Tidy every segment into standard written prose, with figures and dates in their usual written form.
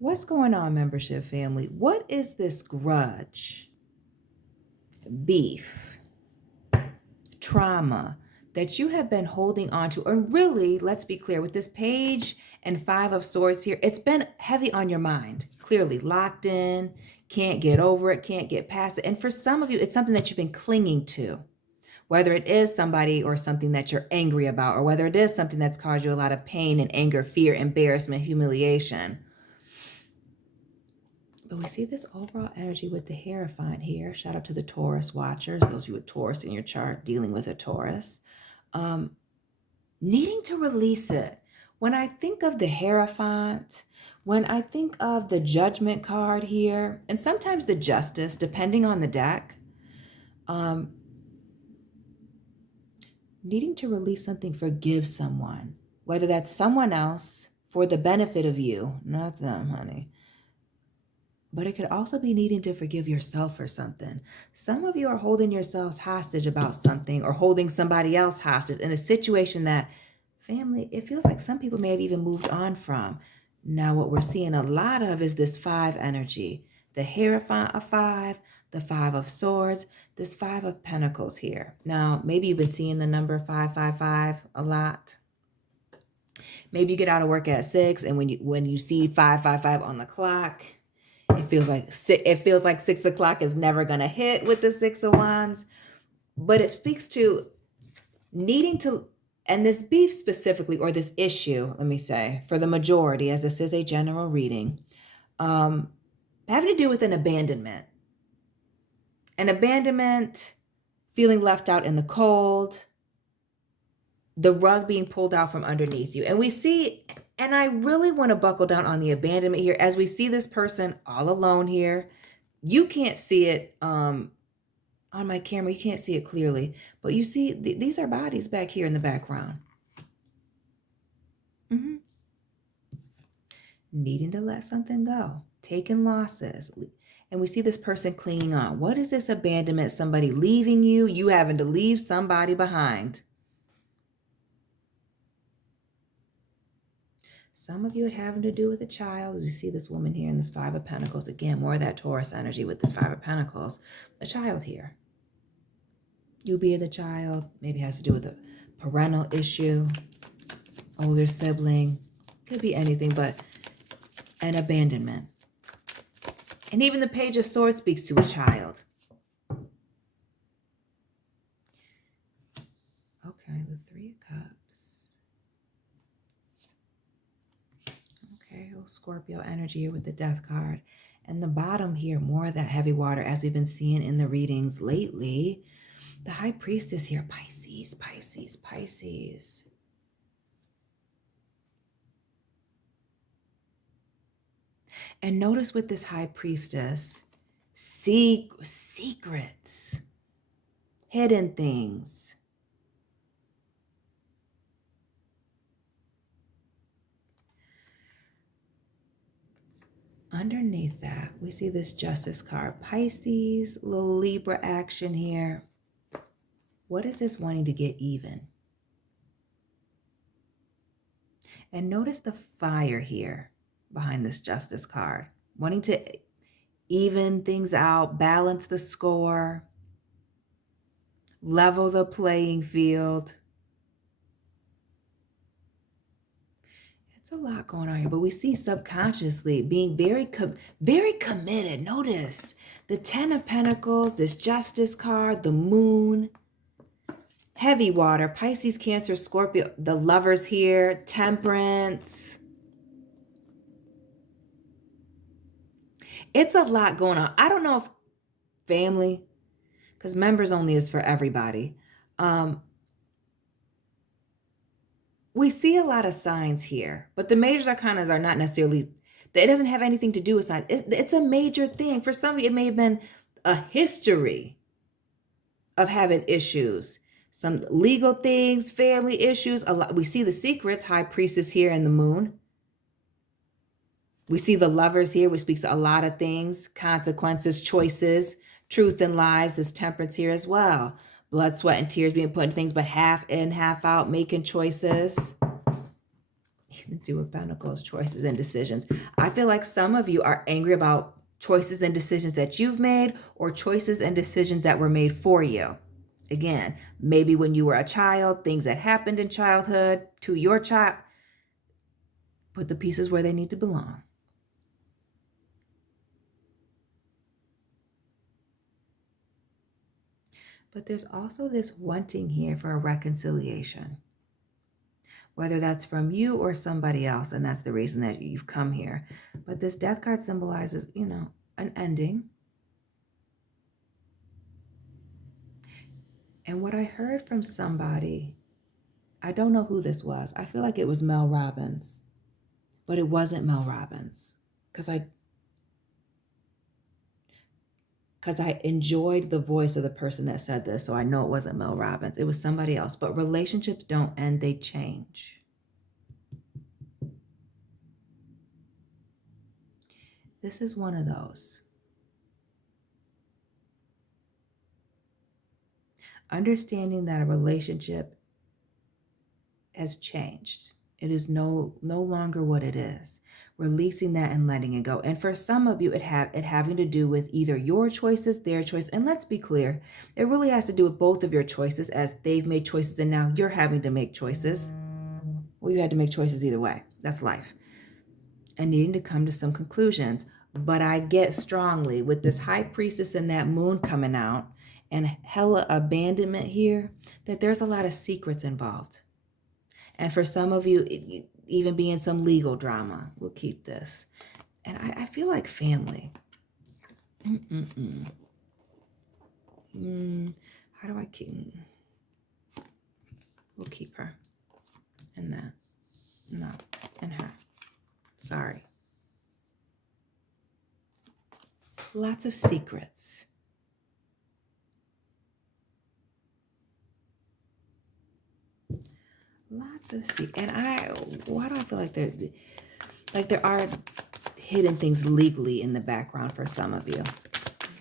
What's going on, membership family? What is this grudge, beef, trauma that you have been holding on to? And really, let's be clear, with this page and 5 of swords here, it's been heavy on your mind. Clearly locked in, can't get over it, can't get past it. And for some of you, it's something that you've been clinging to. Whether it is somebody or something that you're angry about, or whether it is something that's caused you a lot of pain and anger, fear, embarrassment, humiliation. But we see this overall energy with the Hierophant here. Shout out to the Taurus watchers, those of you with Taurus in your chart dealing with a Taurus. Needing to release it. When I think of the Hierophant, when I think of the Judgment card here, and sometimes the Justice, depending on the deck, needing to release something, forgive someone, whether that's someone else for the benefit of you, not them, honey. But it could also be needing to forgive yourself for something. Some of you are holding yourselves hostage about something, or holding somebody else hostage in a situation that, family, it feels like some people may have even moved on from. Now, what we're seeing a lot of is this 5 energy. The Hierophant of 5, the 5 of Swords, this 5 of Pentacles here. Now, maybe you've been seeing the number 555 a lot. Maybe you get out of work at 6, and when you see 555 on the clock, it feels like 6 o'clock is never going to hit with the 6 of Wands. But it speaks to needing to, and this beef specifically, or this issue, let me say, for the majority, as this is a general reading, having to do with an abandonment. An abandonment, feeling left out in the cold, the rug being pulled out from underneath you. And we see, and I really want to buckle down on the abandonment here, as we see this person all alone here. You can't see it on my camera. You can't see it clearly, but you see these are bodies back here in the background. Needing to let something go, taking losses. And we see this person clinging on. What is this abandonment? Somebody leaving you, you having to leave somebody behind. Some of you are having to do with a child. You see this woman here in this 5 of Pentacles. Again, more of that Taurus energy with this 5 of Pentacles. A child here. You being the child, maybe has to do with a parental issue, older sibling. Could be anything, but an abandonment. And even the Page of Swords speaks to a child. Okay, the 3 of Cups. Okay, little Scorpio energy here with the Death card. And the bottom here, more of that heavy water, as we've been seeing in the readings lately. The High Priestess here, Pisces, Pisces, Pisces. And notice with this High Priestess, secrets, hidden things. Underneath that, we see this Justice card. Pisces, little Libra action here. What is this wanting to get even? And notice the fire here behind this Justice card. Wanting to even things out, balance the score, level the playing field. It's a lot going on here, but we see subconsciously being very committed. Notice the 10 of Pentacles, this Justice card, the Moon, heavy water, Pisces, Cancer, Scorpio, the Lovers here, Temperance. It's a lot going on. I don't know if family, because members only is for everybody. We see a lot of signs here, but the major arcanas are not necessarily, it doesn't have anything to do with signs. It's a major thing. For some of you, it may have been a history of having issues, some legal things, family issues. A lot. We see the secrets, High Priestess here and the Moon. We see the Lovers here, which speaks to a lot of things, consequences, choices, truth and lies, this Temperance here as well. Blood, sweat, and tears being put in things, but half in, half out, making choices. The Two of Pentacles, choices and decisions. I feel like some of you are angry about choices and decisions that you've made, or choices and decisions that were made for you. Again, maybe when you were a child, things that happened in childhood to your child. Put the pieces where they need to belong. But there's also this wanting here for a reconciliation, whether that's from you or somebody else, and that's the reason that you've come here. But this Death card symbolizes, an ending. And what I heard from somebody, I don't know who this was. I feel like it was Mel Robbins, but it wasn't Mel Robbins, because I enjoyed the voice of the person that said this, so I know it wasn't Mel Robbins. It was somebody else. But relationships don't end, they change. This is one of those. Understanding that a relationship has changed. It is no longer what it is. Releasing that and letting it go. And for some of you, it having to do with either your choices, their choice. And let's be clear, it really has to do with both of your choices, as they've made choices and now you're having to make choices. Well, you had to make choices either way. That's life. And needing to come to some conclusions. But I get strongly with this High Priestess and that moon coming out and hella abandonment here, that there's a lot of secrets involved. And for some of you, even being some legal drama. We'll keep this. And I feel like family. How do I keep? We'll keep her. And that. No. And her. Sorry. Lots of secrets. Lots of secrets. And why do I feel like there are hidden things legally in the background for some of you?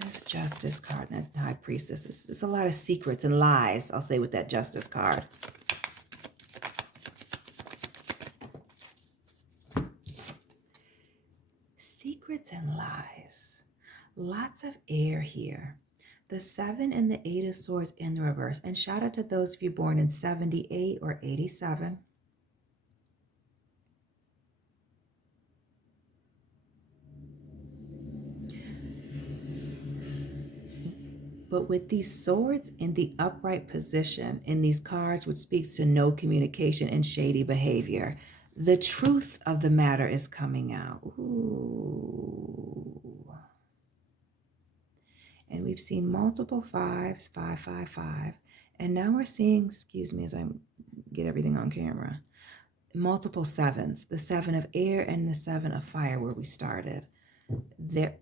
This Justice card, that High Priestess, it's a lot of secrets and lies, I'll say, with that Justice card. Secrets and lies. Lots of air here. The 7 and the 8 of Swords in the reverse. And shout out to those of you born in 78 or 87. But with these swords in the upright position in these cards, which speaks to no communication and shady behavior, the truth of the matter is coming out. Ooh. And we've seen multiple 5s, 5, 5, 5. And now we're seeing, excuse me as I get everything on camera, multiple 7s. The 7 of air and the 7 of fire, where we started. There.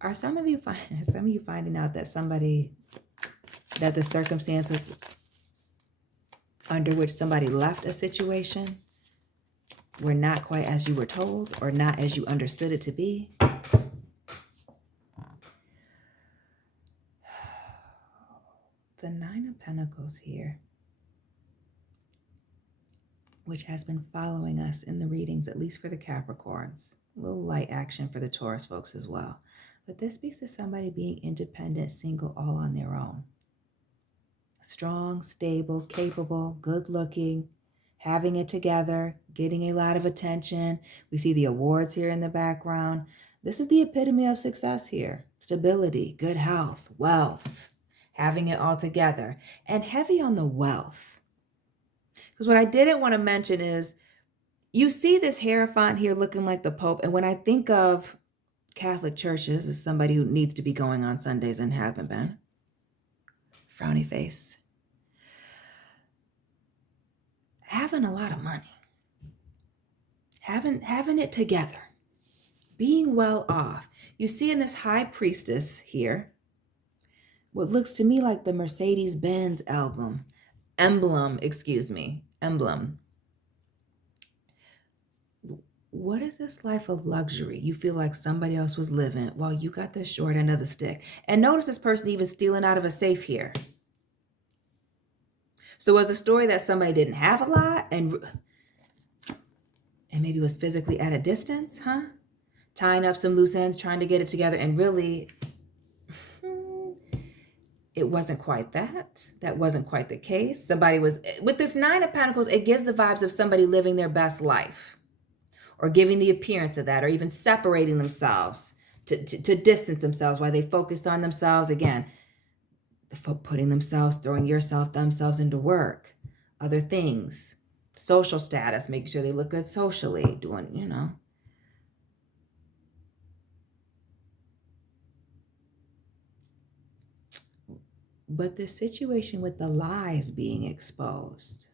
Are some of you finding out that that the circumstances under which somebody left a situation were not quite as you were told, or not as you understood it to be? The 9 of Pentacles here, which has been following us in the readings, at least for the Capricorns. A little light action for the Taurus folks as well. But this speaks to somebody being independent, single, all on their own. Strong, stable, capable, good-looking, having it together, getting a lot of attention. We see the awards here in the background. This is the epitome of success here. Stability, good health, wealth, having it all together. And heavy on the wealth. Because what I didn't want to mention is, you see this Hierophant here looking like the Pope. And when I think of Catholic churches, as somebody who needs to be going on Sundays and haven't been, frowny face, having a lot of money, having it together, being well off. You see in this High Priestess here, what looks to me like the Mercedes-Benz emblem. What is this life of luxury you feel like somebody else was living while you got the short end of the stick? And notice this person even stealing out of a safe here. So was a story that somebody didn't have a lot and maybe was physically at a distance, huh? Tying up some loose ends, trying to get it together, and really, it wasn't quite that. That wasn't quite the case. Somebody was, with this Nine of Pentacles, it gives the vibes of somebody living their best life or giving the appearance of that, or even separating themselves to distance themselves while they focused on themselves. Again, putting themselves, throwing themselves into work, other things, social status, making sure they look good socially, doing. But this situation with the lies being exposed,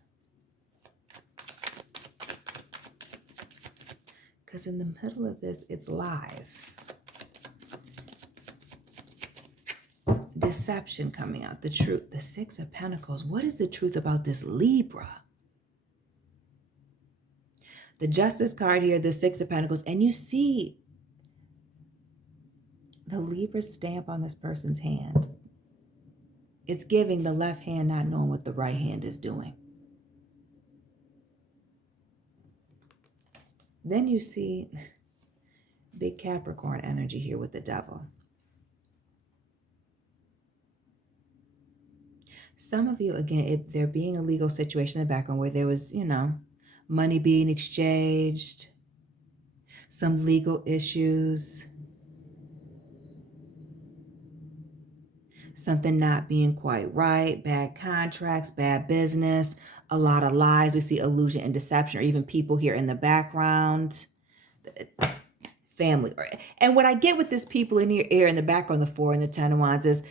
because in the middle of this, it's lies. Deception coming out, the truth, the Six of Pentacles. What is the truth about this Libra? The Justice card here, the Six of Pentacles, and you see the Libra stamp on this person's hand. It's giving the left hand not knowing what the right hand is doing. Then you see big Capricorn energy here with the Devil. Some of you, again, if there being a legal situation in the background where there was, money being exchanged, some legal issues, something not being quite right, bad contracts, bad business, a lot of lies. We see illusion and deception, or even people here in the background, family. And what I get with this people in your ear in the background, the Four and the Ten of Wands, is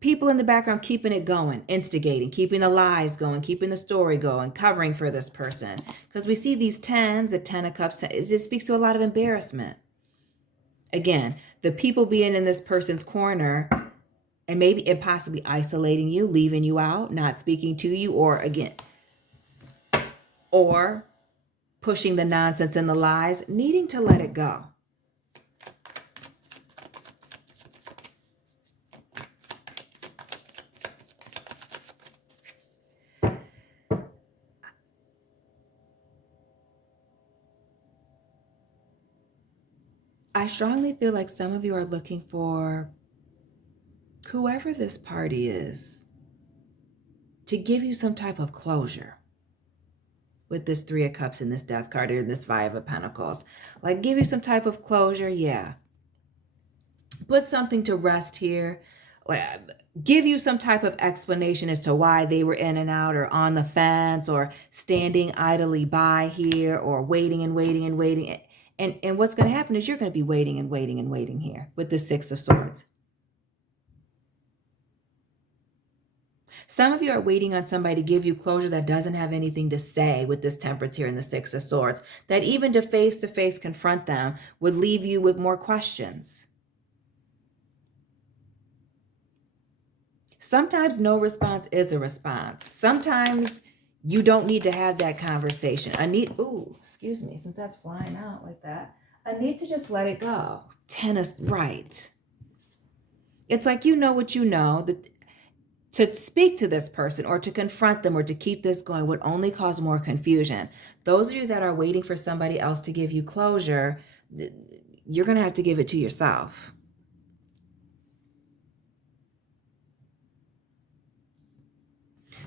people in the background keeping it going, instigating, keeping the lies going, keeping the story going, covering for this person. Because we see these tens, the Ten of Cups, it just speaks to a lot of embarrassment. Again, the people being in this person's corner and maybe and possibly isolating you, leaving you out, not speaking to you, or pushing the nonsense and the lies, needing to let it go. I strongly feel like some of you are looking for whoever this party is to give you some type of closure with this Three of Cups and this Death card and this Five of Pentacles. Like, give you some type of closure, yeah. Put something to rest here. Like, give you some type of explanation as to why they were in and out, or on the fence, or standing idly by here, or waiting and waiting and waiting. And what's going to happen is you're going to be waiting and waiting and waiting here with the Six of Swords. Some of you are waiting on somebody to give you closure that doesn't have anything to say with this Temperance here and the Six of Swords. That even to face confront them would leave you with more questions. Sometimes no response is a response. Sometimes you don't need to have that conversation. Excuse me, since that's flying out like that. I need to just let it go. Right. It's like, you know what you know, that to speak to this person or to confront them or to keep this going would only cause more confusion. Those of you that are waiting for somebody else to give you closure, you're going to have to give it to yourself.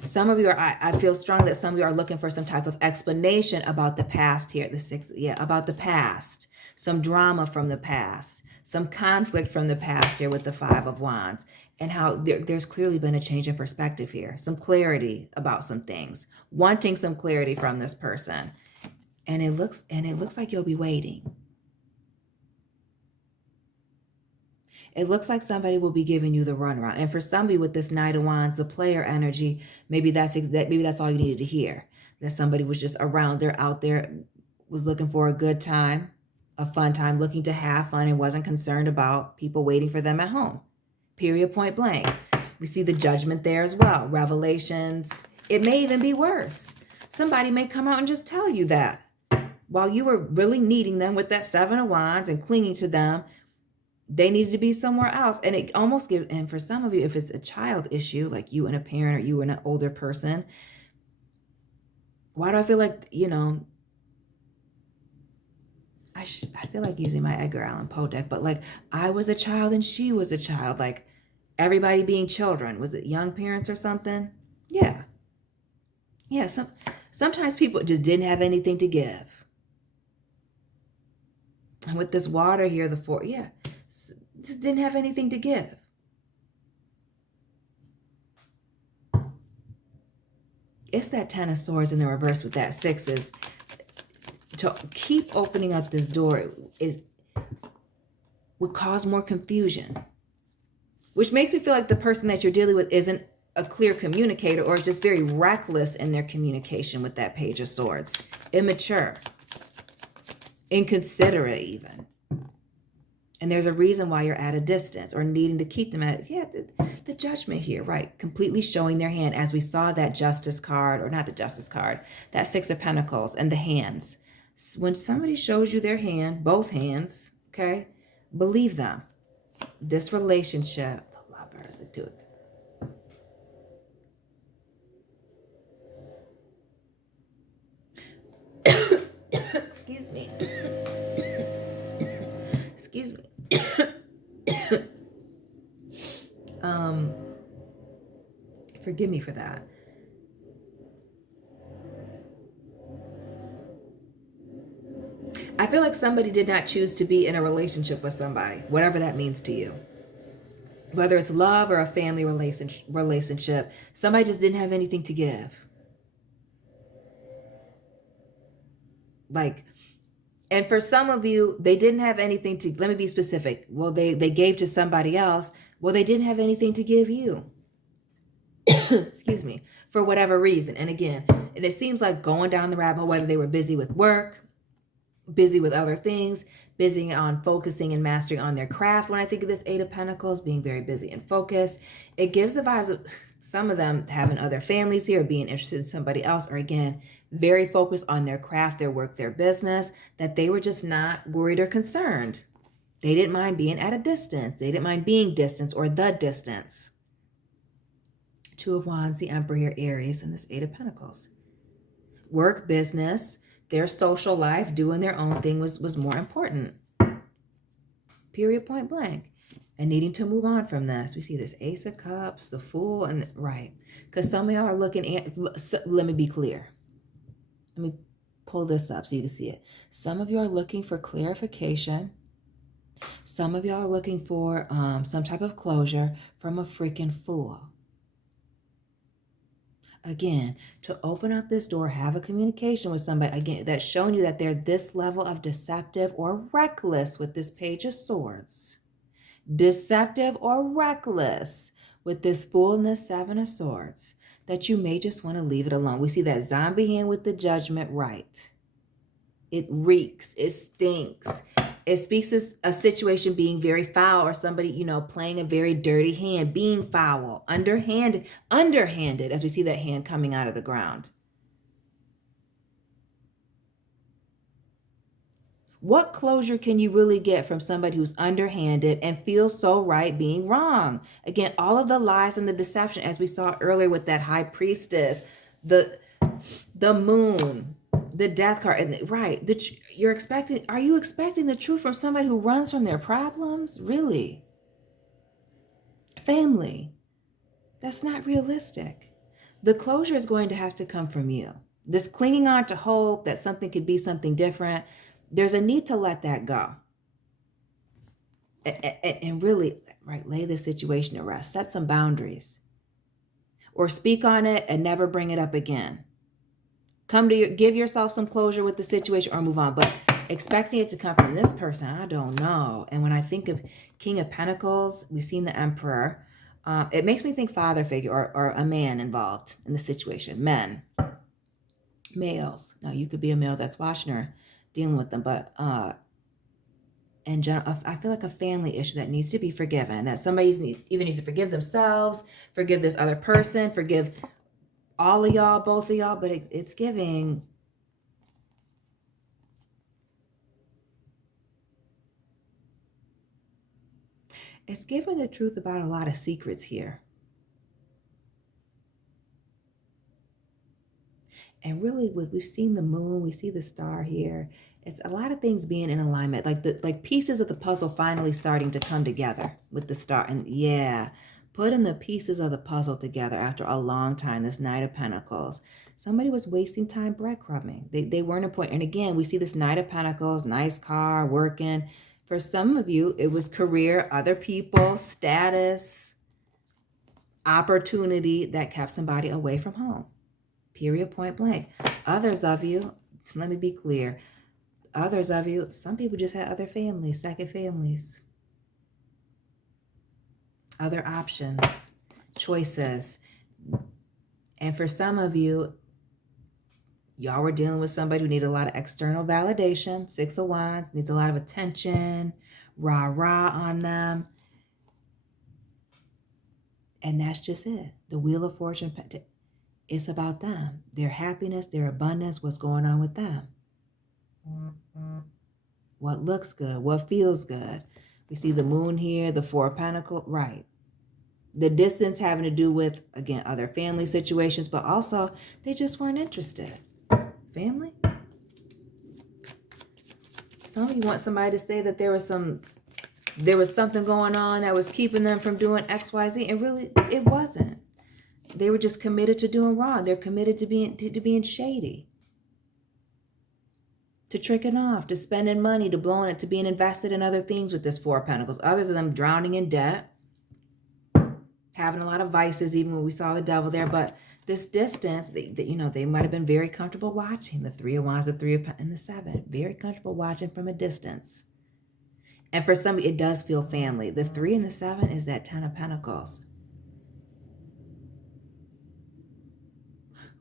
Some of you I feel strong that some of you are looking for some type of explanation about the past here. About the past. Some drama from the past. Some conflict from the past here with the Five of Wands. And how there's clearly been a change in perspective here. Some clarity about some things. Wanting some clarity from this person. And it looks like you'll be waiting. It looks like somebody will be giving you the runaround. And for somebody with this Knight of Wands, the player energy, maybe that's all you needed to hear. That somebody was just around there, out there, was looking for a good time, a fun time, looking to have fun, and wasn't concerned about people waiting for them at home. Period, point blank. We see the Judgment there as well. Revelations. It may even be worse. Somebody may come out and just tell you that while you were really needing them with that Seven of Wands and clinging to them, they needed to be somewhere else. And it almost gives, and for some of you, if it's a child issue, like you and a parent or you and an older person, Why do I feel like, I feel like using my Edgar Allan Poe deck, but like I was a child and she was a child, like everybody being children. Was it young parents or something? Yeah. Yeah. Sometimes people just didn't have anything to give. And with this water here, the four, yeah, just didn't have anything to give. It's that 10 of swords in the reverse with that sixes. To keep opening up this door would cause more confusion, which makes me feel like the person that you're dealing with isn't a clear communicator, or just very reckless in their communication with that page of swords. Immature, inconsiderate even. And there's a reason why you're at a distance or needing to keep them at, the judgment here, right? Completely showing their hand, as we saw that justice card, or not the justice card, that 6 of Pentacles and the hands. When somebody shows you their hand, both hands, okay, believe them. This relationship, the Lovers, the Duke. Excuse me. Excuse me. Forgive me for that. I feel like somebody did not choose to be in a relationship with somebody, whatever that means to you. Whether it's love or a family relationship, somebody just didn't have anything to give. Like, and for some of you, they didn't have anything to, let me be specific. Well, they gave to somebody else. Well, they didn't have anything to give you. Excuse me, for whatever reason. And again, and it seems like going down the rabbit hole, whether they were busy with work, busy with other things, busy on focusing and mastering on their craft. When I think of this 8 of Pentacles, being very busy and focused, it gives the vibes of some of them having other families here, being interested in somebody else, or again, very focused on their craft, their work, their business, that they were just not worried or concerned. They didn't mind being at a distance. They didn't mind being distance or the distance. 2 of Wands, the Emperor here, Aries, and this 8 of Pentacles. Work, business, their social life, doing their own thing was more important. Period, point blank. And needing to move on from this. We see this Ace of Cups, the Fool, and right. Because some of y'all are looking at, let me be clear. Let me pull this up so you can see it. Some of you are looking for clarification. Some of y'all are looking for some type of closure from a freaking fool. Again, to open up this door, have a communication with somebody, again, that's showing you that they're this level of deceptive or reckless with this Page of Swords. Deceptive or reckless with this Fool and this 7 of Swords, that you may just want to leave it alone. We see that zombie hand with the Judgment, right? It reeks, it stinks. It speaks to a situation being very foul, or somebody, playing a very dirty hand, being foul, underhanded, as we see that hand coming out of the ground. What closure can you really get from somebody who's underhanded and feels so right being wrong? Again, all of the lies and the deception, as we saw earlier with that High Priestess, the Moon, the Death card, and right, are you expecting the truth from somebody who runs from their problems? Really? Family, that's not realistic. The closure is going to have to come from you. This clinging on to hope that something could be something different, there's a need to let that go. And really, right, lay the situation to rest. Set some boundaries. Or speak on it and never bring it up again. Give yourself some closure with the situation or move on. But expecting it to come from this person, I don't know. And when I think of King of Pentacles, we've seen the Emperor. It makes me think father figure or a man involved in the situation. Men, males. Now, you could be a male that's watching or dealing with them, but in general, I feel like a family issue that needs to be forgiven. That somebody either needs to forgive themselves, forgive this other person, forgive all of y'all, both of y'all, but it's giving. It's giving the truth about a lot of secrets here. And really, we've seen the moon, we see the star here. It's a lot of things being in alignment, like pieces of the puzzle finally starting to come together with the star. And yeah, putting the pieces of the puzzle together after a long time, this Knight of Pentacles. Somebody was wasting time breadcrumbing. They weren't important. And again, we see this Knight of Pentacles, nice car, working. For some of you, it was career, other people, status, opportunity that kept somebody away from home. Period, point blank. Others of you, let me be clear, others of you, some people just had other families, second families, other options, choices. And for some of you, y'all were dealing with somebody who needed a lot of external validation. 6 of Wands, needs a lot of attention, rah-rah on them. And that's just it. The Wheel of Fortune, it's about them, their happiness, their abundance, what's going on with them. What looks good, what feels good. We see the moon here, the 4 of Pentacles, right. The distance having to do with, again, other family situations, but also they just weren't interested. Family? Some of you want somebody to say that there was something going on that was keeping them from doing X, Y, Z, and really it wasn't. They were just committed to doing wrong. They're committed to being shady, to tricking off, to spending money, to blowing it, to being invested in other things with this 4 of Pentacles. Others of them drowning in debt, having a lot of vices, even when we saw the devil there. But this distance, they might have been very comfortable watching. The 3 of Wands, the 3 of and the 7, very comfortable watching from a distance. And for some, it does feel family. The 3 and the 7 is that 10 of Pentacles.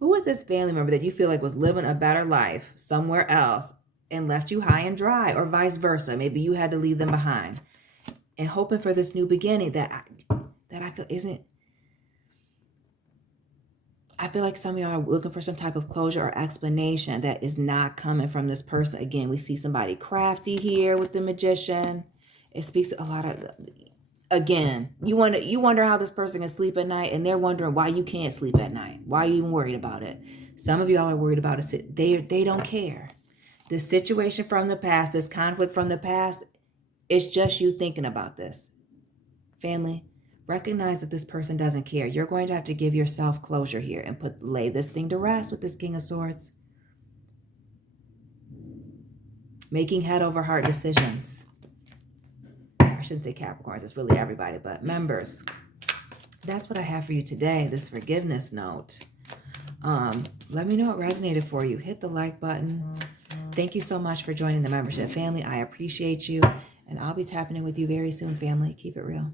Who was this family member that you feel like was living a better life somewhere else and left you high and dry, or vice versa? Maybe you had to leave them behind, and hoping for this new beginning that I feel isn't. I feel like some of y'all are looking for some type of closure or explanation that is not coming from this person. Again, we see somebody crafty here with the Magician. It speaks a lot of, again, you wonder how this person can sleep at night, and they're wondering why you can't sleep at night. Why are you even worried about it? Some of y'all are worried about it. They don't care. This situation from the past, this conflict from the past, it's just you thinking about this. Family, recognize that this person doesn't care. You're going to have to give yourself closure here and lay this thing to rest with this King of Swords. Making head over heart decisions. I shouldn't say Capricorns, it's really everybody, but members. That's what I have for you today, this forgiveness note. Let me know what resonated for you. Hit the like button. Thank you so much for joining the membership family. I appreciate you, and I'll be tapping in with you very soon, family. Keep it real.